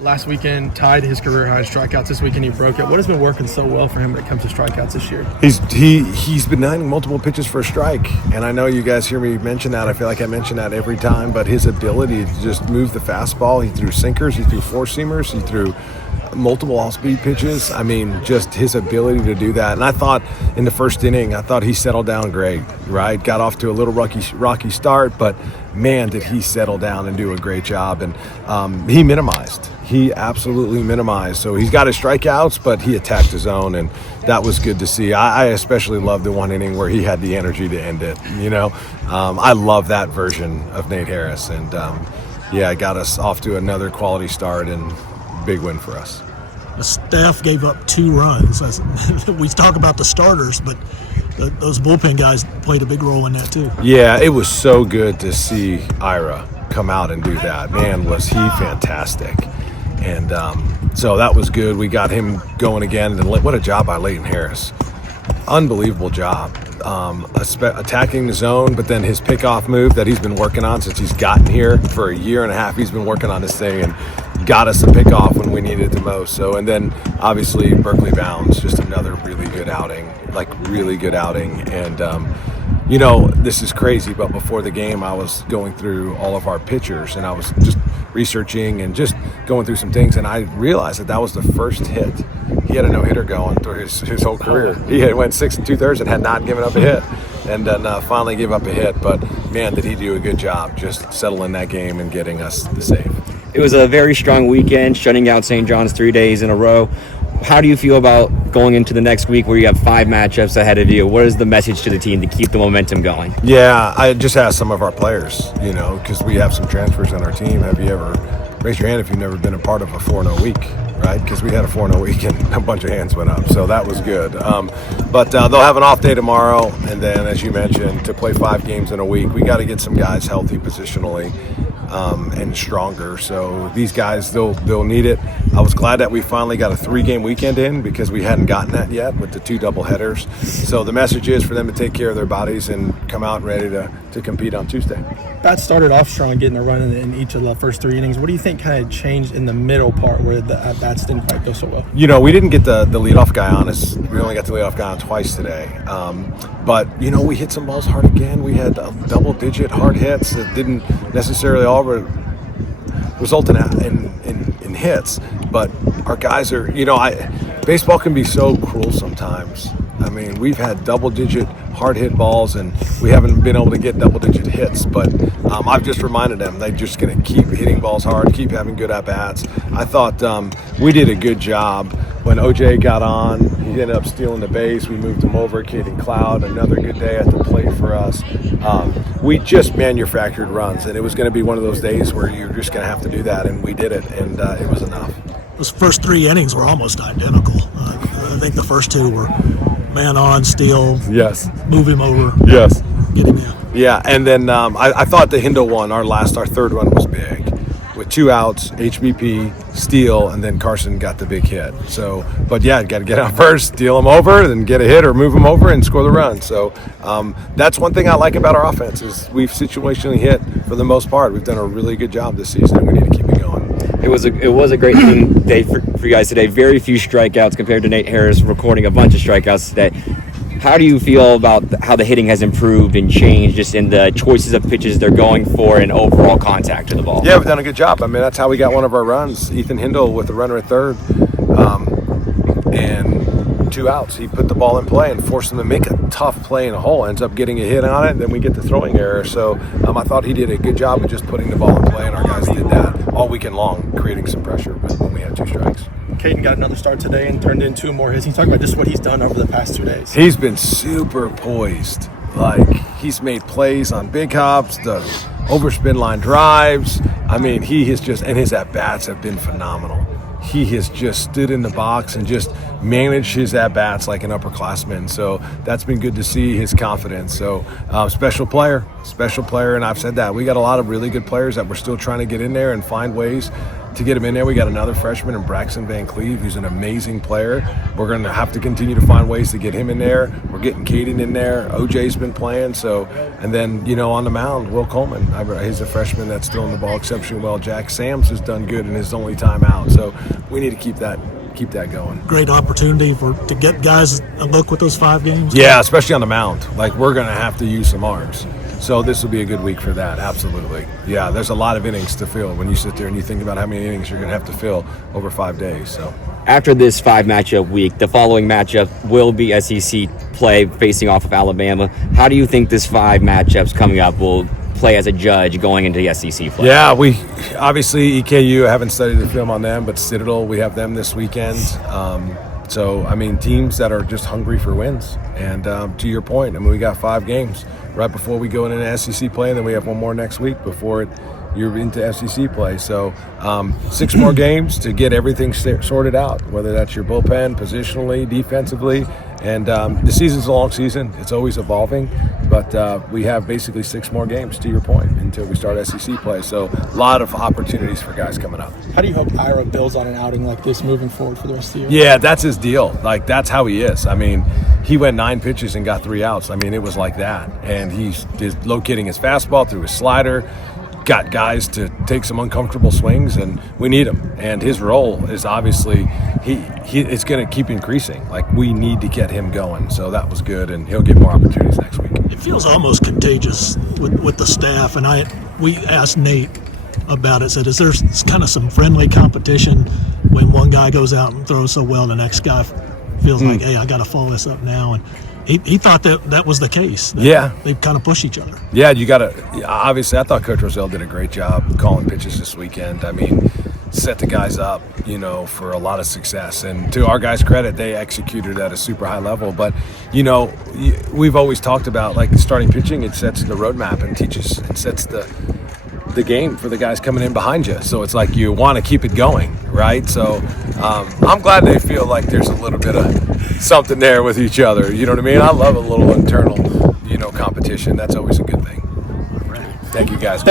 Last weekend tied his career high strikeouts. This weekend he broke it. What has been working so well for him when it comes to strikeouts this year? He's been hitting multiple pitches for a strike, and I know you guys hear me mention that. I feel like I mention that every time, but his ability to just move the fastball, he threw sinkers, he threw four-seamers, he threw multiple all-speed pitches. I mean, just his ability to do that. And I thought in the first inning, I thought he settled down great, right? Got off to a little rocky start, but man, did he settle down and do a great job. And he minimized. He absolutely minimized. So he's got his strikeouts, but he attacked his own, and that was good to see. I especially loved the one inning where he had the energy to end it. I love that version of Nate Harris. And, got us off to another quality start and big win for us. The staff gave up 2 runs. We talk about the starters, but those bullpen guys played a big role in that too. Yeah, it was so good to see Ira come out and do that. Man, was he fantastic. And so that was good. We got him going again. And what a job by Leighton Harris. Unbelievable job. Attacking the zone, but then his pickoff move that he's been working on since he's gotten here for a year and a half. He's been working on this thing and got us a pickoff when we needed it the most. So, and then obviously Berkeley Bounds, just another really good outing. And, this is crazy, but before the game, I was going through all of our pitchers and I was just researching and just going through some things. And I realized that was the first hit. He had a no-hitter going through his whole career. He had went 6 2/3 and had not given up a hit, and then finally gave up a hit. But man, did he do a good job just settling that game and getting us the save. It was a very strong weekend, shutting out St. John's 3 days in a row. How do you feel about going into the next week where you have 5 matchups ahead of you? What is the message to the team to keep the momentum going? Yeah, I just asked some of our players, because we have some transfers on our team. Have you ever, raise your hand if you've never been a part of a 4-0 week, right? Because we had a 4-0 week and a bunch of hands went up, so that was good. But they'll have an off day tomorrow, and then, as you mentioned, to play 5 games in a week, we got to get some guys healthy positionally. And stronger. So these guys, they'll need it. I was glad that we finally got a 3-game weekend in because we hadn't gotten that yet with the 2 doubleheaders. So the message is for them to take care of their bodies and come out ready to compete on Tuesday. Bats started off strong, getting a run in each of the first 3 innings. What do you think kind of changed in the middle part where the at-bats didn't quite go so well? We didn't get the leadoff guy on us. We only got the leadoff guy on twice today. But we hit some balls hard again. We had double-digit hard hits that didn't necessarily all result in hits. But our guys are, baseball can be so cruel sometimes. I mean, we've had double-digit hard hit balls, and we haven't been able to get double-digit hits. But I've just reminded them they're just going to keep hitting balls hard, keep having good at-bats. I thought we did a good job. When OJ got on, he ended up stealing the base. We moved him over. Caden Cloud, another good day at the plate for us. We just manufactured runs, and it was going to be one of those days where you're just going to have to do that, and we did it, and it was enough. Those first 3 innings were almost identical. I think the first 2 were man on, steal, yes, move him over, yes, get him in. Yeah, and then I thought the Hindle one, our 3rd one was big. With 2 outs, HBP, steal, and then Carson got the big hit. So, but yeah, got to get out first, steal him over, then get a hit or move him over and score the run. So that's one thing I like about our offense is we've situationally hit for the most part. We've done a really good job this season, and we need to keep it going. It was a great team day for you guys today. Very few strikeouts compared to Nate Harris recording a bunch of strikeouts today. How do you feel about how the hitting has improved and changed just in the choices of pitches they're going for and overall contact to the ball? Yeah, we've done a good job. I mean, that's how we got one of our runs. Ethan Hindle with the runner at 3rd and 2 outs. He put the ball in play and forced him to make a tough play in a hole. Ends up getting a hit on it, and then we get the throwing error. So I thought he did a good job of just putting the ball in play, and our guys did that all weekend long, creating some pressure when we had 2 strikes. Caden got another start today and turned in 2 more hits. Can you talk about just what he's done over the past 2 days? He's been super poised. He's made plays on big hops, the overspin line drives. I mean, he has just, and his at-bats have been phenomenal. He has just stood in the box and just managed his at-bats like an upperclassman. So that's been good to see his confidence. So special player, and I've said that. We got a lot of really good players that we're still trying to get in there and find ways to get him in there. We got another freshman in Braxton Van Cleve, who's an amazing player. We're going to have to continue to find ways to get him in there. We're getting Caden in there. OJ's been playing. So, and then, you know, on the mound, Will Coleman. He's a freshman that's throwing the ball exceptionally well. Jack Sams has done good in his only time out. So we need to keep that going. Great opportunity to get guys a look with those 5 games. Yeah, especially on the mound. Like, we're going to have to use some arms. So this will be a good week for that, absolutely. Yeah, there's a lot of innings to fill when you sit there and you think about how many innings you're going to have to fill over 5 days. So After this 5-matchup week, the following matchup will be SEC play facing off of Alabama. How do you think this 5 matchups coming up will play as a judge going into the SEC play? Yeah, we obviously EKU, I haven't studied the film on them, but Citadel, we have them this weekend. So, I mean, teams that are just hungry for wins. And to your point, I mean, we got 5 games right before we go into SEC play, and then we have one more next week before you're into SEC play. So 6 more games to get everything sorted out, whether that's your bullpen, positionally, defensively. And the season's a long season. It's always evolving. But we have basically 6 more games, to your point, until we start SEC play. So a lot of opportunities for guys coming up. How do you hope Ira builds on an outing like this moving forward for the rest of the year? Yeah, that's his deal. Like, that's how he is. I mean, he went 9 pitches and got 3 outs. I mean, it was like that. And he's locating his fastball through his slider, got guys to take some uncomfortable swings, and we need him. And his role is obviously it's going to keep increasing. Like, we need to get him going. So that was good, and he'll get more opportunities next week. It feels almost contagious with the staff, and we asked Nate about it. Said, is there kind of some friendly competition when one guy goes out and throws so well, the next guy feels like, hey, I got to follow this up now, and he thought that was the case. Yeah, they kind of push each other. Yeah, you got to. Obviously, I thought Coach Roselle did a great job calling pitches this weekend. I mean, set the guys up, you know, for a lot of success. And to our guys' credit, they executed at a super high level. But, you know, we've always talked about, like, starting pitching. It sets the roadmap and teaches and sets the game for the guys coming in behind you. So it's like you want to keep it going, right? So I'm glad they feel like there's a little bit of something there with each other. You know what I mean? I love a little internal, you know, competition. That's always a good thing. Thank you, guys.